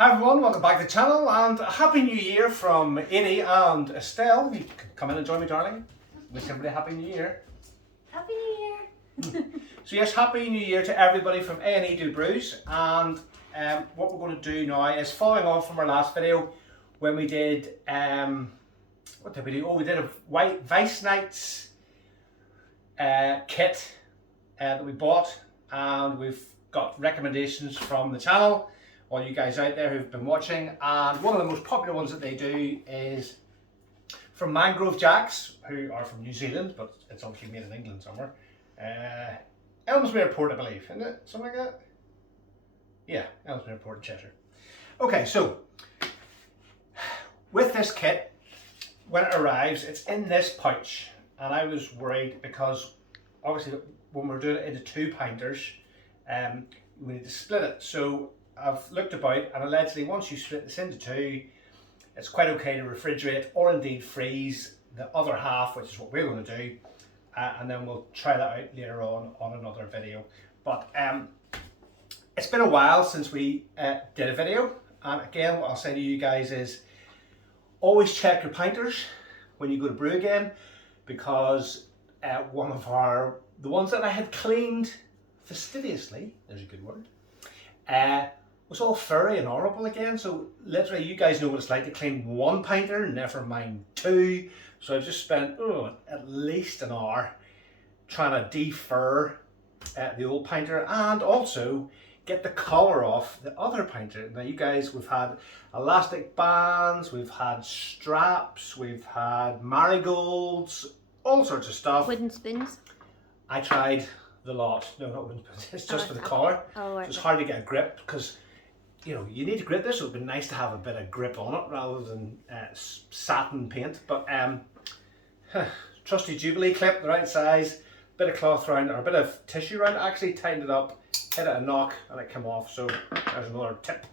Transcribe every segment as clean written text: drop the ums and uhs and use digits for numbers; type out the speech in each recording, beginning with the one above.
Hi everyone, welcome back to the channel and a happy new year from Amy and Estelle. You can come in and join me, darling. Wish everybody a happy new year. Happy New Year! So yes, happy new year to everybody from A&E Do Brews, and what we're going to do now is following on from our last video when we did, what did we do? Oh, we did a white Vice Nights kit that we bought, and we've got recommendations from the channel, all you guys out there who've been watching, and one of the most popular ones that they do is from Mangrove Jacks, who are from New Zealand, but it's obviously made in England somewhere. Ellesmere Port, I believe, isn't it? Something like that? Yeah, Ellesmere Port in Cheshire. Okay, so with this kit, when it arrives, it's in this pouch, and I was worried because obviously when we're doing it into 2 pinters, we need to split it. So I've looked about, and allegedly once you split this into 2, it's quite okay to refrigerate or indeed freeze the other half, which is what we're going to do, and then we'll try that out later on another video. But it's been a while since we did a video, and again what I'll say to you guys is always check your pinters when you go to brew again, because the ones that I had cleaned fastidiously, there's a good word, was all furry and horrible again. So literally you guys know what it's like to clean 1 pinter, never mind 2. So I've just spent at least an hour trying to defur the old pinter and also get the collar off the other pinter. Now you guys, we've had elastic bands, we've had straps, we've had marigolds, all sorts of stuff. Wooden spoons? I tried the lot. No, not wooden spoons. It's just for the collar. Oh, right. So it's hard to get a grip because you know you need to grip this, so it'd be nice to have a bit of grip on it rather than satin paint. But trusty Jubilee clip, the right size, bit of cloth round, or a bit of tissue round, actually tightened it up, hit it a knock and it came off. So there's another tip.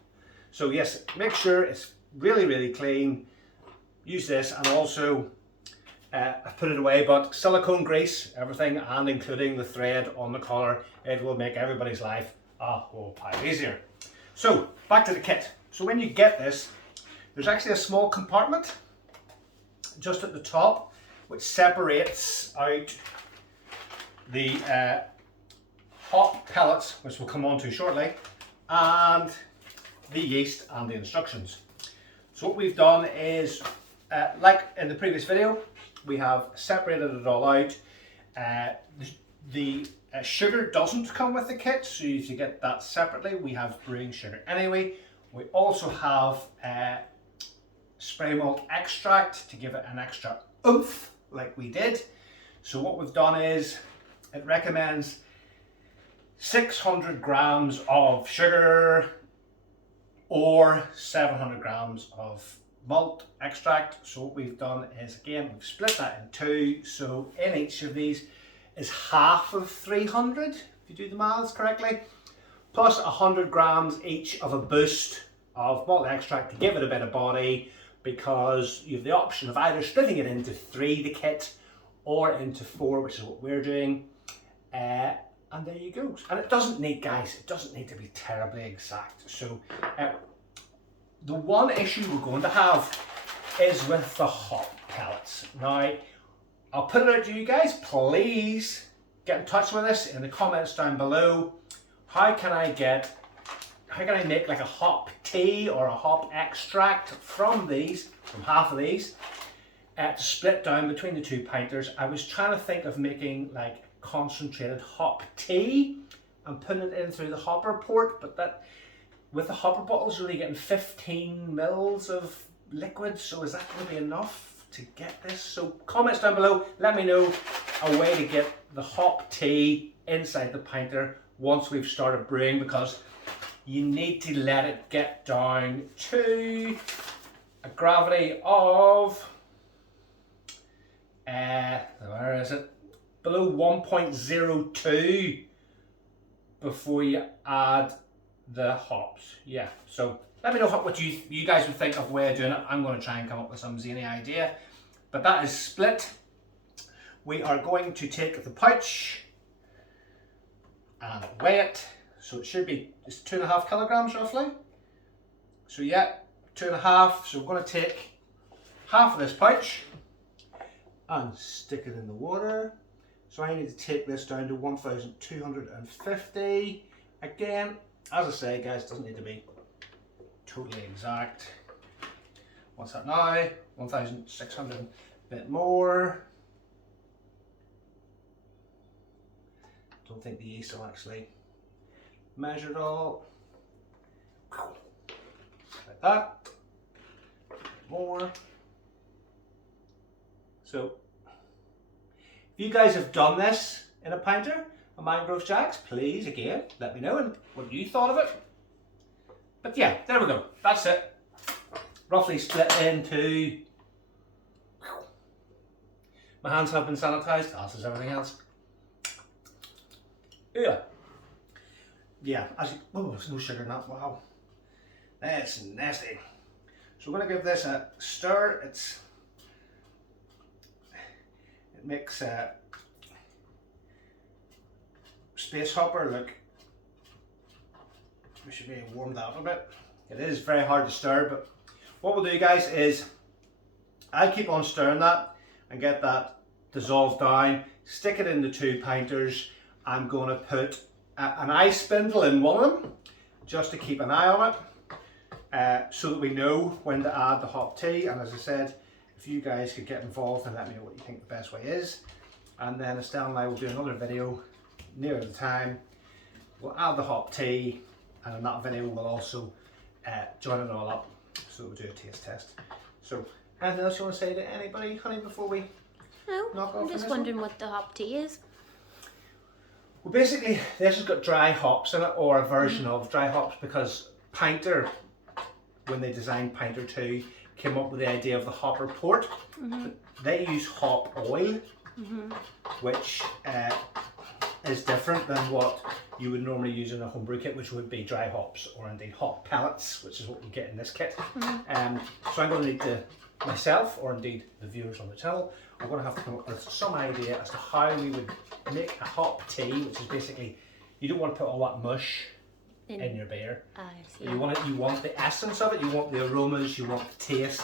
So yes, make sure it's really clean. Use this, and also I put it away, but silicone grease, everything, and including the thread on the collar, it will make everybody's life a whole pile easier. So back to the kit. So when you get this, there's actually a small compartment just at the top which separates out the hop pellets, which we'll come on to shortly, and the yeast and the instructions. So what we've done is, like in the previous video, we have separated it all out. The sugar doesn't come with the kit, so you have to get that separately. We have brewing sugar anyway. We also have spray malt extract to give it an extra oomph, like we did. So what we've done is, it recommends 600 grams of sugar or 700 grams of malt extract. So what we've done is, again, we've split that in 2, so in each of these is half of 300, if you do the maths correctly, plus 100 grams each of a boost of malt extract to give it a bit of body, because you have the option of either splitting it into 3, the kit, or into 4, which is what we're doing, and there you go. And it doesn't need, guys, it doesn't need to be terribly exact. So the one issue we're going to have is with the hop pellets. Now, I'll put it out to you guys. Please get in touch with us in the comments down below. How can I make like a hop tea or a hop extract from these, from half of these, to split down between the 2 pinters? I was trying to think of making like concentrated hop tea and putting it in through the hopper port, but that, with the hopper bottles, you're only getting 15 mils of liquid, so is that going to be enough to get this? So comments down below, let me know a way to get the hop tea inside the pinter once we've started brewing, because you need to let it get down to a gravity of, where is it? Below 1.02 before you add the hops. Yeah, so let me know what you guys would think of a way of doing it. I'm going to try and come up with some zany idea. But that is split. We are going to take the pouch and weigh it. So it should be just 2.5 kilograms roughly. So yeah, 2.5. So we're going to take half of this pouch and stick it in the water. So I need to take this down to 1,250. Again, as I say, guys, it doesn't need to be totally exact. What's that now? 1,600, a bit more. Don't think the yeast will actually measure it all. Like that. More. So, if you guys have done this in a Pinter, a Mangrove Jacks, please again let me know and what you thought of it. But yeah, there we go. That's it. Roughly split into. My hands have been sanitized, as is everything else. Yeah. Yeah, oh, there's no sugar in that. Wow. That's nasty. So we're going to give this a stir. It makes Space Hopper look. We should maybe warm that up a bit. It is very hard to stir, but what we'll do, guys, is I'll keep on stirring that and get that dissolved down. Stick it in the 2 pinters. I'm going to put an ice spindle in one of them just to keep an eye on it, so that we know when to add the hop tea. And as I said, if you guys could get involved and let me know what you think the best way is, and then Estelle and I will do another video nearer the time. We'll add the hop tea, and in that video we'll also join it all up, so we'll do a taste test. So anything else you want to say to anybody, honey, before we knock off? I'm just wondering what the hop tea is. Well, basically this has got dry hops in it, or a version of dry hops, because Pinter, when they designed Pinter 2, came up with the idea of the hopper port. They use hop oil, which is different than what you would normally use in a homebrew kit, which would be dry hops or indeed hop pellets, which is what you get in this kit. So I'm going to need to, myself, or indeed the viewers on the channel, I'm going to have to come up with some idea as to how we would make a hop tea, which is basically, you don't want to put all that mush in your beer. I see. You want the essence of it, you want the aromas, you want the taste.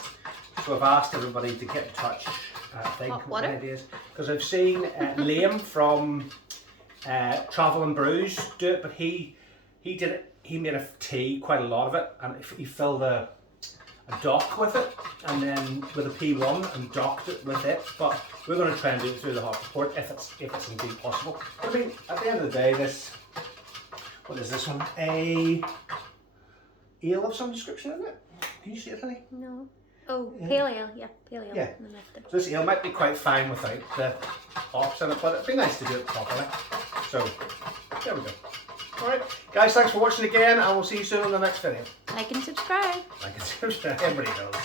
So I've asked everybody to get in touch if they can come up with ideas, because I've seen Liam from Travel and Brews do it, but he did it. He made a tea, quite a lot of it, and he filled a dock with it, and then with a P1 and docked it with it. But we're going to try and do it through the hop port if it's indeed possible. But I mean, at the end of the day, what is this one? A ale of some description, isn't it? Can you see it, honey? No. Oh, pale ale. Yeah, pale ale. Yeah. So this ale might be quite fine without the hops in it, but it'd be nice to do it properly. So there we go. Alright, guys, thanks for watching again, and we'll see you soon on the next video. Like and subscribe. Like and subscribe, everybody knows.